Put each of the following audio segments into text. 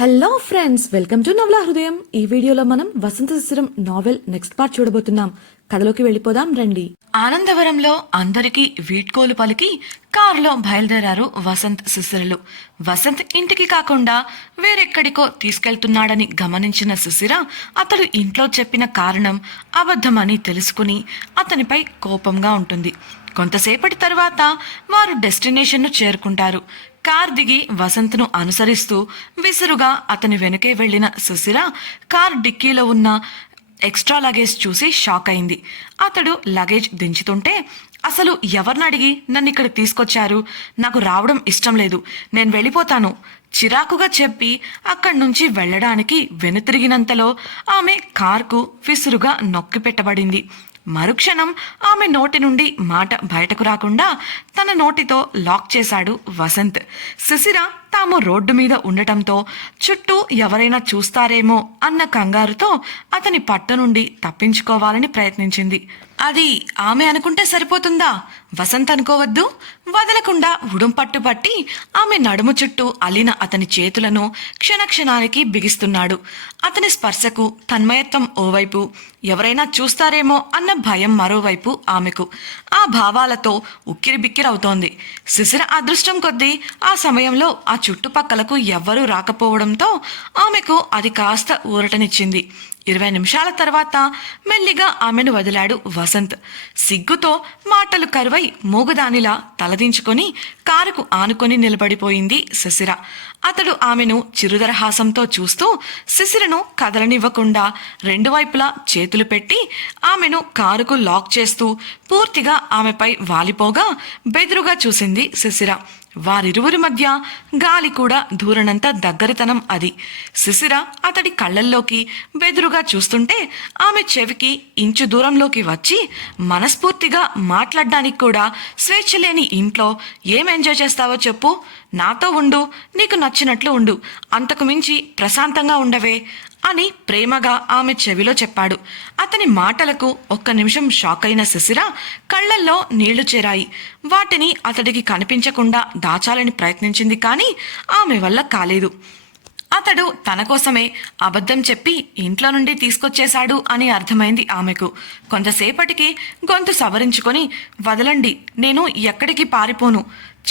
Hello friends, welcome to నవలా హృదయం. ఈ వీడియోలో మనం వసంత శిశిరం నావెల్ నెక్స్ట్ పార్ట్ చూడబోతున్నాం. కథలోకి వెళ్ళిపోదాం రండి. ఆనందవరంలో అందరికీ వీడ్కోలు పలికి కారులో బయలుదేరారు వసంత్ శిశిరలు. వసంత్ ఇంటికి కాకుండా వేరెక్కడికో తీసుకెళ్తున్నాడని గమనించిన శిశిర అతడు ఇంట్లో చెప్పిన కారణం అబద్ధమని తెలుసుకుని అతనిపై కోపంగా ఉంటుంది. కొంతసేపటి తర్వాత వారు డెస్టినేషన్ను చేరుకుంటారు. కార్ దిగి వసంత్ను అనుసరిస్తూ విసురుగా అతని వెనుకే వెళ్లిన సుశీర కార్ డిక్కీలో ఉన్న ఎక్స్ట్రా లగేజ్ చూసి షాక్ అయింది. అతడు లగేజ్ దించుతుంటే, అసలు ఎవరిని అడిగి నన్ను ఇక్కడ తీసుకొచ్చారు? నాకు రావడం ఇష్టం లేదు, నేను వెళ్ళిపోతాను చిరాకుగా చెప్పి అక్కడి నుంచి వెళ్లడానికి వెనుతిరిగినంతలో ఆమె కార్కు విసురుగా నొక్కి పెట్టబడింది. మరుక్షణం ఆమె నోటి నుండి మాట బయటకు రాకుండా తన నోటితో లాక్ చేశాడు వసంత్. శిశిర తాము రోడ్డు మీద ఉండటంతో చుట్టూ ఎవరైనా చూస్తారేమో అన్న కంగారుతో అతని పట్టు నుండి తప్పించుకోవాలని ప్రయత్నించింది. అది ఆమె అనుకుంటే సరిపోతుందా? వసంత్ అనుకోవద్దు. వదలకుండా ఉడుం పట్టుపట్టి ఆమె నడుము చుట్టూ అల్లిన అతని చేతులను క్షణక్షణానికి బిగిస్తున్నాడు. అతని స్పర్శకు తన్మయత్వం ఓవైపు, ఎవరైనా చూస్తారేమో అన్న భయం మరోవైపు ఆమెకు. ఆ భావాలతో ఉక్కిరిబిక్కిరవుతోంది. శిశిర అదృష్టం కొద్దీ ఆ సమయంలో ఆ చుట్టుపక్కలకు ఎవ్వరూ రాకపోవడంతో ఆమెకు అది కాస్త ఊరటనిచ్చింది. 20 నిమిషాల తర్వాత మెల్లిగా ఆమెను వదిలాడు వసంత్. సిగ్గుతో మాటలు కరువై మూగదానిలా తలదించుకొని కారుకు ఆనుకొని నిలబడిపోయింది శిశిర. అతడు ఆమెను చిరుదరహాసంతో చూస్తూ శిశిరను కదలనివ్వకుండా రెండు వైపులా చేతులు పెట్టి ఆమెను కారుకు లాక్ చేస్తూ పూర్తిగా ఆమెపై వాలిపోగా బెదురుగా చూసింది శిశిర. వారిరువురి మధ్య గాలి కూడా దూరనంత దగ్గరతనం అది. శిశిర అతడి కళ్ళల్లోకి బెదురుగా చూస్తుంటే ఆమె చెవికి ఇంచు దూరంలోకి వచ్చి, మనస్ఫూర్తిగా మాట్లాడడానికి కూడా స్వేచ్ఛ లేని ఇంట్లో ఏం ఎంజాయ్ చేస్తావో చెప్పు, నాతో ఉండు, నీకు నచ్చినట్లు ఉండు, అంతకు మించి ప్రశాంతంగా ఉండవే అని ప్రేమగా ఆమె చెవిలో చెప్పాడు. అతని మాటలకు ఒక్క నిమిషం షాక్ అయిన శిశిర కళ్లల్లో నీళ్లు చేరాయి. వాటిని అతడికి కనిపించకుండా దాచాలని ప్రయత్నించింది, కానీ ఆమె వల్ల కాలేదు. అతడు తన కోసమే అబద్ధం చెప్పి ఇంట్లో నుండి తీసుకొచ్చేశాడు అని అర్థమైంది ఆమెకు. కొంతసేపటికి గొంతు సవరించుకొని, వదలండి, నేను ఎక్కడికి పారిపోను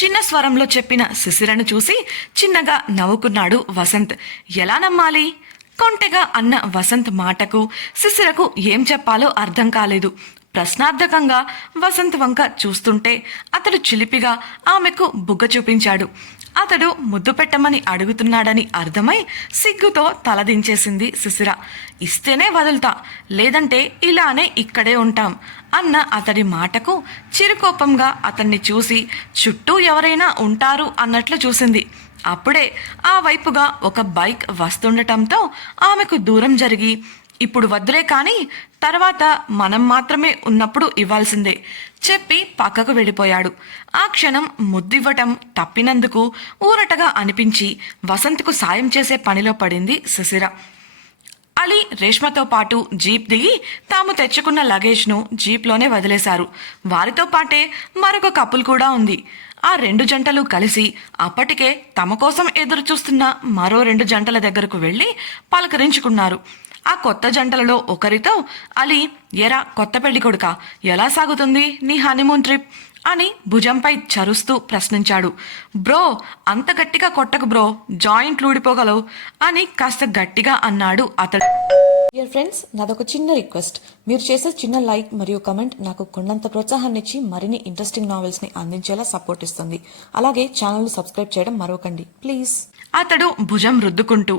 చిన్న స్వరంలో చెప్పిన శిశిరను చూసి చిన్నగా నవ్వుకున్నాడు వసంత్. ఎలా నమ్మాలి? కొంటెగా అన్న వసంత్ మాటకు శిశిరకు ఏం చెప్పాలో అర్థం కాలేదు. ప్రశ్నార్థకంగా వసంత్ వంక చూస్తుంటే అతడు చిలిపిగా ఆమెకు బుగ్గ చూపించాడు. అతడు ముద్దు పెట్టమని అడుగుతున్నాడని అర్థమై సిగ్గుతో తలదించేసింది శిశిర. ఇస్తేనే వదులుతా, లేదంటే ఇలానే ఇక్కడే ఉంటాం అన్న అతడి మాటకు చిరుకోపంగా అతన్ని చూసి చుట్టూ ఎవరైనా ఉంటారు అన్నట్లు చూసింది. అప్పుడే ఆ వైపుగా ఒక బైక్ వస్తుండటంతో ఆమెకు దూరం జరిగి, ఇప్పుడు వద్దులే, కానీ తర్వాత మనం మాత్రమే ఉన్నప్పుడు ఇవ్వాల్సిందే చెప్పి పక్కకు వెళ్ళిపోయాడు. ఆ క్షణం ముద్దివ్వటం తప్పినందుకు ఊరటగా అనిపించి వసంత్కు సాయం చేసే పనిలో పడింది శిశిర. అలీ రేష్మతో పాటు జీప్ దిగి తాము తెచ్చుకున్న లగేజ్ను జీప్లోనే వదిలేశారు. వారితో పాటే మరొక కపుల్ కూడా ఉంది. ఆ 2 జంటలు కలిసి అప్పటికే తమ కోసం ఎదురు చూస్తున్న మరో 2 జంటల దగ్గరకు వెళ్ళి పలకరించుకున్నారు. ఆ కొత్త జంటలలో ఒకరితో అలీ, ఎరా కొత్త పెళ్లి కొడుకా, ఎలా సాగుతుంది నీ హనీమూన్ ట్రిప్ అని భుజంపై చరుస్తూ ప్రశ్నించాడు. బ్రో, అంత గట్టిగా కొట్టకు బ్రో, జాయింట్లు ఊడిపోగలవు అని కాస్త గట్టిగా అన్నాడు అతడు. డియర్ ఫ్రెండ్స్, నాదొక చిన్న రిక్వెస్ట్. మీరు చేసే చిన్న లైక్ మరియు కమెంట్ నాకు కొండంత ప్రోత్సాహాన్ని ఇచ్చి మరిన్ని ఇంట్రెస్టింగ్ నావెల్స్ని అందించేలా సపోర్ట్ ఇస్తుంది. అలాగే ఛానల్ను సబ్స్క్రైబ్ చేయడం మరొకండి ప్లీజ్. అతడు భుజం రుద్దుకుంటూ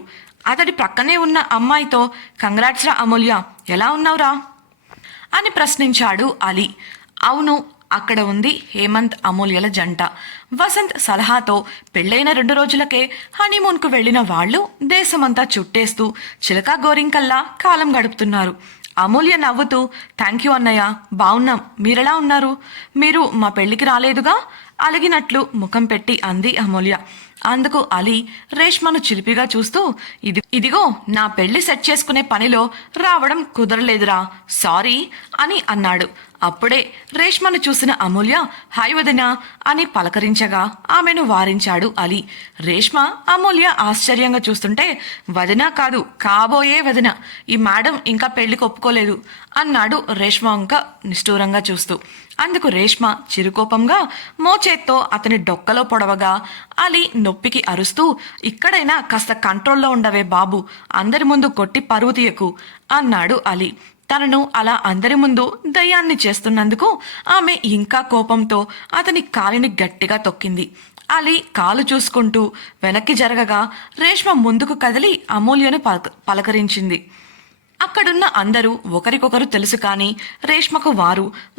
అతడి ప్రక్కనే ఉన్న అమ్మాయితో, కంగ్రాట్స్ రా అమూల్య, ఎలా ఉన్నావురా అని ప్రశ్నించాడు అలీ. అవును, అక్కడ ఉంది హేమంత్ అమూల్యల జంట. వసంత్ సలహాతో పెళ్లైన 2 రోజులకే హనీమూన్కు వెళ్లిన వాళ్లు దేశమంతా చుట్టేస్తూ చిలకా గోరింకల్లా కాలం గడుపుతున్నారు. అమూల్య నవ్వుతూ, థ్యాంక్ యూ అన్నయ్య, బావున్నాం, మీరెలా ఉన్నారు? మీరు మా పెళ్లికి రాలేదుగా అలిగినట్లు ముఖం పెట్టి అంది అమూల్య. అందుకు అలీ రేష్మను చిలిపిగా చూస్తూ ఇదిగో నా పెళ్లి సెట్ చేసుకునే పనిలో రావడం కుదరలేదురా, సారీ అని అన్నాడు. అప్పుడే రేష్మను చూసిన అమూల్య హాయ్ వదినా అని పలకరించగా ఆమెను వారించాడు అలీ. రేష్మ అమూల్య ఆశ్చర్యంగా చూస్తుంటే వదినా కాదు కాబోయే వదిన, ఈ మేడం ఇంకా పెళ్లికి ఒప్పుకోలేదు అన్నాడు రేష్మ ఇంకా నిష్ఠూరంగా చూస్తూ. అందుకు రేష్మ చిరుకోపంగా మోచేత్తో అతని డొక్కలో పొడవగా అలీ నొప్పికి అరుస్తూ ఇక్కడైనా కాస్త కంట్రోల్లో ఉండవే బాబు, అందరి ముందు కొట్టి పరువు తీయకు అన్నాడు అలీ. తనను అలా అందరి ముందు దయ్యాన్ని చేస్తున్నందుకు ఆమె ఇంకా కోపంతో అతని కాలిని గట్టిగా తొక్కింది. అలీ కాలు చూసుకుంటూ వెనక్కి జరగగా రేష్మ ముందుకు కదిలి అమూల్యను పలకరించింది. అక్కడున్న అందరూ ఒకరికొకరు తెలుసు కానీ రేష్మకు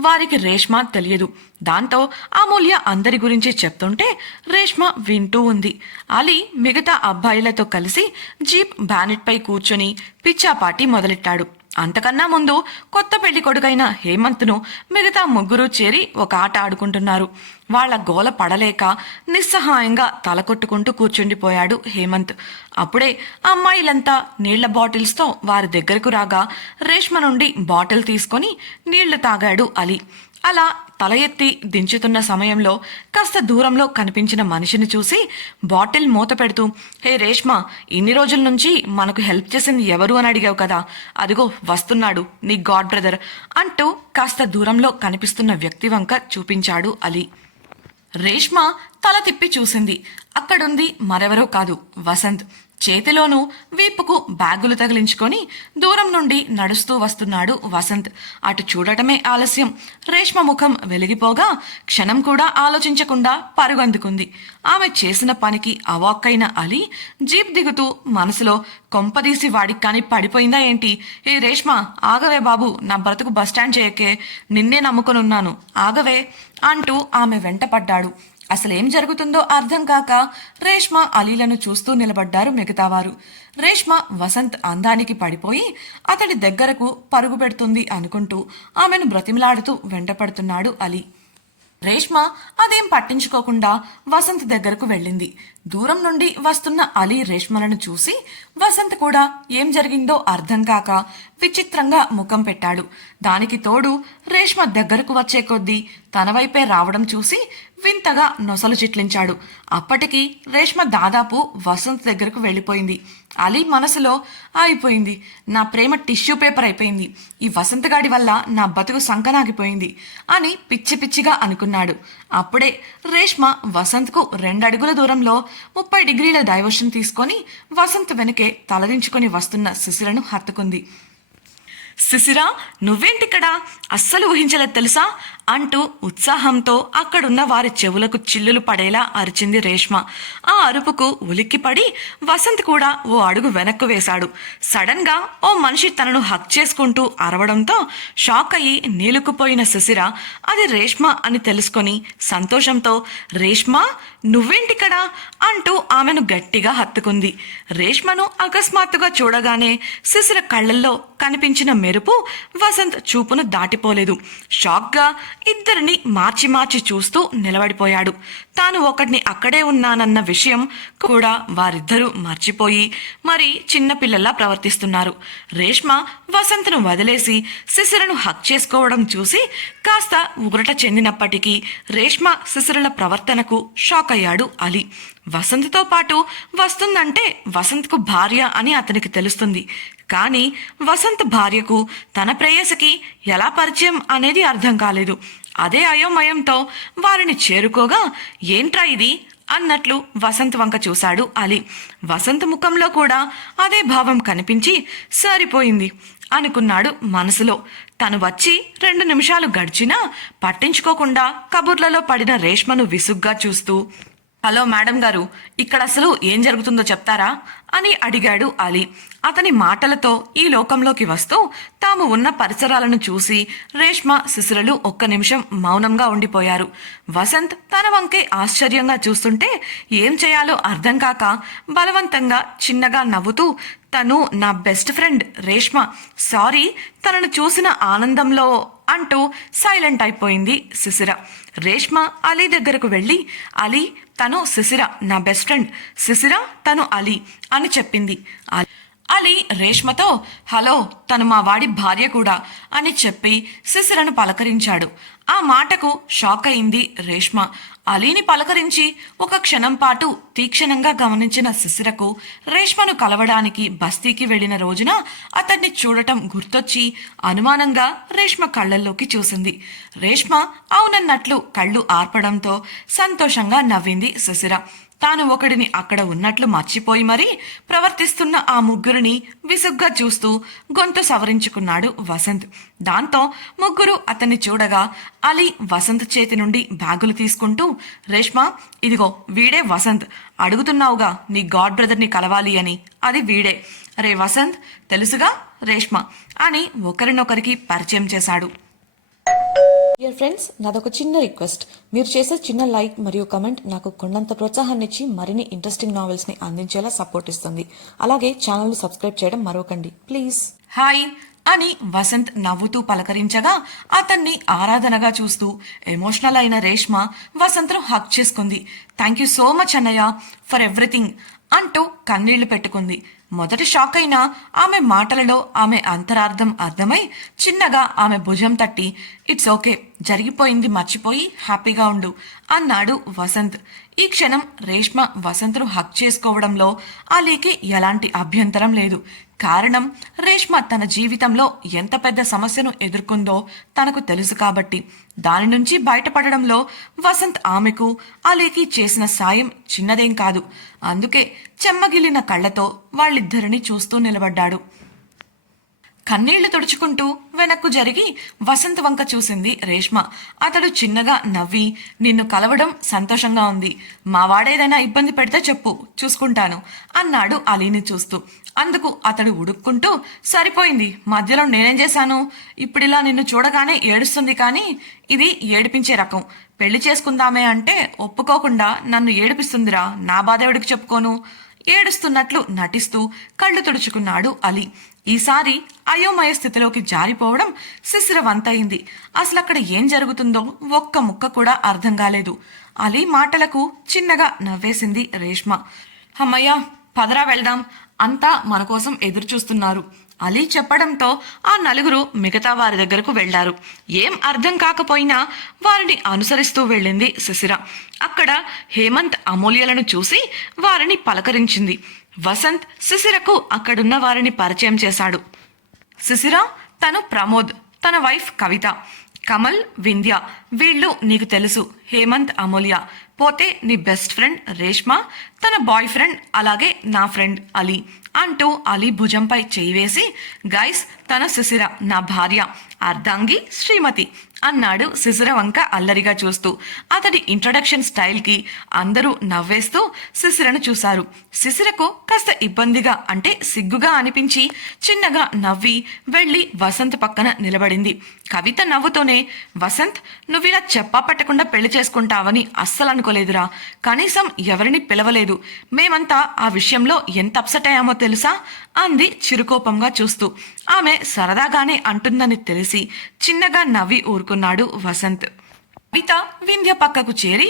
వారికి రేష్మ తెలియదు. దాంతో అమూల్య అందరి గురించి చెప్తుంటే రేష్మ వింటూ ఉంది. అలీ మిగతా అబ్బాయిలతో కలిసి జీప్ బ్యానెట్పై కూర్చొని పిచ్చాపాటి మొదలెట్టాడు. అంతకన్నా ముందు కొత్త పెళ్లి కొడుకైన హేమంత్ను మిగతా ముగ్గురు చేరి ఒక ఆట ఆడుకుంటున్నారు. వాళ్ల గోల పడలేక నిస్సహాయంగా తలకొట్టుకుంటూ కూర్చుండిపోయాడు హేమంత్. అప్పుడే అమ్మాయిలంతా నీళ్ల బాటిల్స్తో వారి దగ్గరకు రాగా రేష్మ నుండి బాటిల్ తీసుకొని నీళ్లు తాగాడు అలీ. అలా తల ఎత్తి దించుతున్న సమయంలో కాస్త దూరంలో కనిపించిన మనిషిని చూసి బాటిల్ మూత పెడుతూ హే రేష్మ, ఇన్ని రోజుల నుంచి మనకు హెల్ప్ చేసింది ఎవరు అని అడిగావు కదా, అదిగో వస్తున్నాడు నీ గాడ్ బ్రదర్ అంటూ కాస్త దూరంలో కనిపిస్తున్న వ్యక్తి వంక చూపించాడు అలీ. రేష్మ తల తిప్పి చూసింది. అక్కడుంది మరెవరో కాదు, వసంత్. చేతిలోనూ వీపుకు బ్యాగులు తగిలించుకొని దూరం నుండి నడుస్తూ వస్తున్నాడు వసంత్. అటు చూడటమే ఆలస్యం. రేష్మ ముఖం వెలిగిపోగా క్షణం కూడా ఆలోచించకుండా పరుగందుకుంది. ఆమె చేసిన పనికి అవాక్కైన అలీ జీప్ దిగుతూ మనసులో కొంపదీసి వాడికి కాని పడిపోయిందా ఏంటి, ఏ రేష్మ ఆగవే బాబు, నా బ్రతుకు బస్టాండ్ చేయకే, నిన్నే నమ్ముకొనున్నాను ఆగవే అంటూ ఆమె వెంట పడ్డాడు. అసలేం జరుగుతుందో అర్థం కాక రేష్మ అలీలను చూస్తూ నిలబడ్డారు మిగతావారు. రేష్మ వసంత్ అందానికి పడిపోయి అతడి దగ్గరకు పరుగు పెడుతుంది అనుకుంటూ ఆమెను బ్రతిమలాడుతూ వెంటపడుతున్నాడు అలీ. రేష్మ అదేం పట్టించుకోకుండా వసంత్ దగ్గరకు వెళ్ళింది. దూరం నుండి వస్తున్న అలీ రేష్మలను చూసి వసంత్ కూడా ఏం జరిగిందో అర్థం కాక విచిత్రంగా ముఖం పెట్టాడు. దానికి తోడు రేష్మ దగ్గరకు వచ్చే కొద్దీ తన వైపే రావడం చూసి వింతగా నొసలు చిట్లించాడు. అప్పటికి రేష్మ దాదాపు వసంత్ దగ్గరకు వెళ్ళిపోయింది. అలీ మనసులో అయిపోయింది, నా ప్రేమ టిష్యూ పేపర్ అయిపోయింది, ఈ వసంత్ గాడి వల్ల నా బతుకు సంకనాగిపోయింది అని పిచ్చి పిచ్చిగా అనుకున్నాడు. అప్పుడే రేష్మ వసంత్కు 2 అడుగుల దూరంలో 30 డిగ్రీల డైవర్షన్ తీసుకొని వసంత్ వెనకే తలదించుకొని వస్తున్న శిశిరను హత్తుకుంది. శిశిరా, నువ్వేంటిక్కడ, అస్సలు ఊహించలేదు తెలుసా అంటూ ఉత్సాహంతో అక్కడున్న వారి చెవులకు చిల్లులు పడేలా అరిచింది రేష్మ. ఆ అరుపుకు ఉలిక్కిపడి వసంత్ కూడా ఓ అడుగు వెనక్కు వేశాడు. సడన్ గా ఓ మనిషి తనను హక్ చేసుకుంటూ అరవడంతో షాక్ అయ్యి నీలుకుపోయిన శిశిర అది రేష్మ అని తెలుసుకొని సంతోషంతో రేష్మ నువ్వేంటిక్కడ అంటూ ఆమెను గట్టిగా హత్తుకుంది. రేష్మను అకస్మాత్తుగా చూడగానే శిశిర కళ్ళల్లో కనిపించిన మెరుపు వసంత్ చూపును దాటిపోలేదు. షాక్గా ఇద్దరిని మార్చి మార్చి చూస్తూ నిలబడిపోయాడు. తాను ఒకటిని అక్కడే ఉన్నానన్న విషయం కూడా వారిద్దరూ మర్చిపోయి మరి చిన్నపిల్లల్లా ప్రవర్తిస్తున్నారు. రేష్మ వసంత్ను వదిలేసి శిశిరను హక్ చేసుకోవడం చూసి కాస్త ఉగ్రట చెందినప్పటికీ రేష్మ శిశిరల ప్రవర్తనకు షాక్ అయ్యాడు అలీ. వసంత్తో పాటు వస్తుందంటే వసంత్కు భార్య అని అతనికి తెలుస్తుంది. కానీ వసంత్ భార్యకు తన ప్రేయసికి ఎలా పరిచయం అనేది అర్థం కాలేదు. అదే అయోమయంతో వారిని చేరుకోగా ఏంట్రా ఇది అన్నట్లు వసంత్ వంక చూశాడు అలీ. వసంత్ ముఖంలో కూడా అదే భావం కనిపించి సరిపోయింది అనుకున్నాడు మనసులో. తను వచ్చి 2 నిమిషాలు గడిచినా పట్టించుకోకుండా కబుర్లలో పడిన రేష్మను విసుగ్గా చూస్తూ హలో మేడం గారు, ఇక్కడ అసలు ఏం జరుగుతుందో చెప్తారా అని అడిగాడు అలీ. అతని మాటలతో ఈ లోకంలోకి వస్తూ తాము ఉన్న పరిసరాలను చూసి రేష్మ శిశిరలు 1 నిమిషం మౌనంగా ఉండిపోయారు. వసంత్ తన వంకే ఆశ్చర్యంగా చూస్తుంటే ఏం చేయాలో అర్థం కాక బలవంతంగా చిన్నగా నవ్వుతూ తను నా బెస్ట్ ఫ్రెండ్ రేష్మ, సారీ తనను చూసిన ఆనందంలో అంటూ సైలెంట్ అయిపోయింది శిశిర. రేష్మ అలీ దగ్గరకు వెళ్ళి, అలీ తను శిశిర, నా బెస్ట్ ఫ్రెండ్. శిశిర తను అలీ అని చెప్పింది. అలీ రేష్మతో, హలో తను మా వాడి భార్య కూడా అని చెప్పి శిశిరను పలకరించాడు. ఆ మాటకు షాక్ అయింది రేష్మ. అలీని పలకరించి ఒక క్షణం పాటు తీక్షణంగా గమనించిన శిశిరకు రేష్మను కలవడానికి బస్తీకి వెళ్లిన రోజున అతన్ని చూడటం గుర్తొచ్చి అనుమానంగా రేష్మ కళ్ళల్లోకి చూసింది. రేష్మ అవునన్నట్లు కళ్ళు ఆర్పడంతో సంతోషంగా నవ్వింది శిశిర. తాను ఒకడిని అక్కడ ఉన్నట్లు మర్చిపోయి మరీ ప్రవర్తిస్తున్న ఆ ముగ్గురిని విసుగ్గా చూస్తూ గొంతు సవరించుకున్నాడు వసంత్. దాంతో ముగ్గురు అతన్ని చూడగా అలీ వసంత్ చేతి నుండి బ్యాగులు తీసుకుంటూ, రేష్మ ఇదిగో వీడే వసంత్, అడుగుతున్నావుగా నీ గాడ్ బ్రదర్ని కలవాలి అని, అది వీడే. రే వసంత్ తెలుసుగా రేష్మ అని ఒకరినొకరికి పరిచయం చేశాడు. డియర్ ఫ్రెండ్స్, నాదొక చిన్న రిక్వెస్ట్. మీరు చేసే చిన్న లైక్ మరియు కమెంట్ నాకు కొండంత ప్రోత్సాహాన్ని ఇచ్చి మరిన్ని ఇంట్రెస్టింగ్ నావెల్స్ ని అందించేలా సపోర్ట్ ఇస్తుంది. అలాగే ఛానల్ ను సబ్స్క్రైబ్ చేయడం మరవకండి ప్లీజ్. హాయ్ అని వసంత్ నవ్వుతూ పలకరించగా అతన్ని ఆరాధనగా చూస్తూ ఎమోషనల్ అయిన రేష్మ వసంత్ను హక్ చేసుకుంది. థ్యాంక్ యూ సో మచ్ అన్నయ్య ఫర్ ఎవ్రీథింగ్ అంటూ కన్నీళ్లు పెట్టుకుంది. మొదటి షాక్ అయినా ఆమె మాటలలో ఆమె అంతరార్థం అర్థమై చిన్నగా ఆమె భుజం తట్టి, ఇట్స్ ఓకే, జరిగిపోయింది మర్చిపోయి హ్యాపీగా ఉండు అన్నాడు వసంత్. ఈ క్షణం రేష్మ వసంత్ను హక్ చేసుకోవడంలో అలీకి ఎలాంటి అభ్యంతరం లేదు. కారణం రేష్మ తన జీవితంలో ఎంత పెద్ద సమస్యను ఎదుర్కొందో తనకు తెలుసు కాబట్టి. దాని నుంచి బయటపడడంలో వసంత్ ఆమెకు అలీకి చేసిన సాయం చిన్నదేం కాదు. అందుకే చెమ్మగిలిన కళ్ళతో వాళ్ళిద్దరిని చూస్తూ నిలబడ్డాడు. కన్నీళ్లు తుడుచుకుంటూ వెనక్కు జరిగి వసంత్ వంక చూసింది రేష్మ. అతడు చిన్నగా నవ్వి, నిన్ను కలవడం సంతోషంగా ఉంది, మా వాడేదైనా ఇబ్బంది పెడితే చెప్పు, చూసుకుంటాను అన్నాడు అలీని చూస్తూ. అందుకు అతడు ఉడుక్కుంటూ, సరిపోయింది, మధ్యలో నేనేం చేశాను, ఇప్పుడిలా నిన్ను చూడగానే ఏడుస్తుంది, కానీ ఇది ఏడిపించే రకం. పెళ్లి చేసుకుందామే అంటే ఒప్పుకోకుండా నన్ను ఏడిపిస్తుందిరా, నా బాధ ఎవడికి చెప్పుకోను. ఏడుస్తున్నట్లు నటిస్తూ కళ్ళు తుడుచుకున్నాడు అలీ. ఈసారి అయోమయ స్థితిలోకి జారిపోవడం శిశిర వంతయింది. అసలు అక్కడ ఏం జరుగుతుందో ఒక్క ముక్క కూడా అర్థం కాలేదు. అలీ మాటలకు చిన్నగా నవ్వేసింది రేష్మ. అమ్మయ్యా పదరా వెళ్దాం, అంతా మన కోసం ఎదురు చూస్తున్నారు అలీ చెప్పడంతో ఆ నలుగురు మిగతా వారి దగ్గరకు వెళ్లారు. ఏం అర్థం కాకపోయినా వారిని అనుసరిస్తూ వెళ్ళింది శిశిర. అక్కడ హేమంత్ అమూల్యలను చూసి వారిని పలకరించింది. వసంత్ శిశిరకు అక్కడున్న వారిని పరిచయం చేశాడు. శిశిర తను ప్రమోద్, తన వైఫ్ కవిత, కమల్, వింధ్య, వీళ్ళు నీకు తెలుసు, హేమంత్ అమూల్య. పోతే నీ బెస్ట్ ఫ్రెండ్ రేష్మ, తన బాయ్ ఫ్రెండ్, అలాగే నా ఫ్రెండ్ అలీ అంటూ అలీ భుజంపై చేయి వేసి, గైస్ తన శిశిర, నా భార్య, అర్ధాంగి శ్రీమతి అన్నాడు శిశిర వంక అల్లరిగా చూస్తూ. అతడి ఇంట్రొడక్షన్ స్టైల్కి అందరూ నవ్వేస్తూ శిశిరను చూశారు. శిశిరకు కాస్త ఇబ్బందిగా అంటే సిగ్గుగా అనిపించి చిన్నగా నవ్వి వెళ్ళి వసంత్ పక్కన నిలబడింది. కవిత నవ్వుతూనే, వసంత్ నువ్విలా చెప్పా పట్టకుండా పెళ్లి చేసుకుంటావని అస్సలు అనుకోలేదురా, కనీసం ఎవరిని పిలవలేదు, మేమంతా ఆ విషయంలో ఎంత అప్సెట్ అయ్యామో తెలుసా అంది చిరుకోపంగా చూస్తూ. ఆమె సరదాగానే అంటుందని తెలిసి చిన్నగా నవ్వి ఊరుకున్నాడు వసంత్. కవిత వింధ్య పక్కకు చేరి,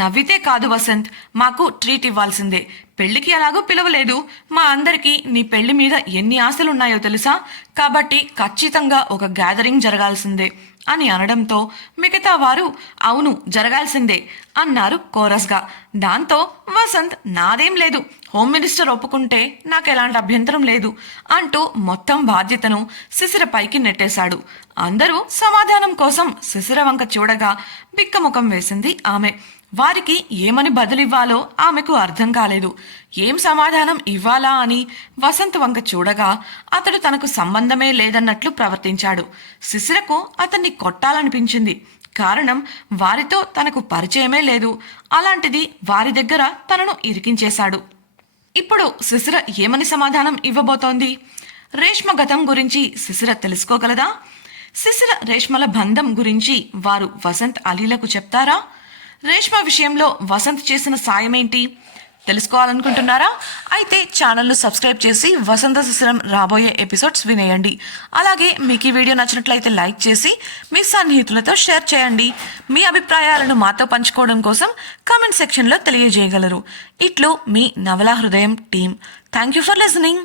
నవ్వితే కాదు వసంత్, మాకు ట్రీట్ ఇవ్వాల్సిందే, పెళ్లికి ఎలాగో పిలవలేదు, మా అందరికీ నీ పెళ్లి మీద ఎన్ని ఆశలున్నాయో తెలుసా, కాబట్టి ఖచ్చితంగా ఒక గ్యాదరింగ్ జరగాల్సిందే అని అనడంతో మిగతా వారు అవును జరగాల్సిందే అన్నారు కోరస్గా. దాంతో వసంత్, నాదేం లేదు, హోమ్ మినిస్టర్ ఒప్పుకుంటే నాకు ఎలాంటి అభ్యంతరం లేదు అంటూ మొత్తం బాధ్యతను శిశిర పైకి నెట్టేశాడు. అందరూ సమాధానం కోసం శిశిర వంక చూడగా బిక్కముఖం వేసింది ఆమె. వారికి ఏమని బదులివ్వాలో ఆమెకు అర్థం కాలేదు. ఏం సమాధానం ఇవ్వాలా అని వసంత్ వంక చూడగా అతడు తనకు సంబంధమే లేదన్నట్లు ప్రవర్తించాడు. శిశిరకు అతన్ని కొట్టాలనిపించింది. కారణం వారితో తనకు పరిచయమే లేదు, అలాంటిది వారి దగ్గర తనను ఇరికించేశాడు. ఇప్పుడు శిశిర ఏమని సమాధానం ఇవ్వబోతోంది? రేష్మ గతం గురించి శిశిర తెలుసుకోగలదా? శిశిర రేష్మల బంధం గురించి వారు వసంత్ అలీలకు చెప్తారా? రేష్మ విషయంలో వసంత్ చేసిన సాయమేంటి? తెలుసుకోవాలనుకుంటున్నారా? అయితే ఛానల్ను సబ్స్క్రైబ్ చేసి వసంత శిశిరం రాబోయే ఎపిసోడ్స్ వినేయండి. అలాగే మీకు ఈ వీడియో నచ్చినట్లయితే లైక్ చేసి మీ సన్నిహితులతో షేర్ చేయండి. మీ అభిప్రాయాలను మాతో పంచుకోవడం కోసం కామెంట్ సెక్షన్లో తెలియజేయగలరు. ఇట్లు మీ నవలా హృదయం team. Thank you for listening.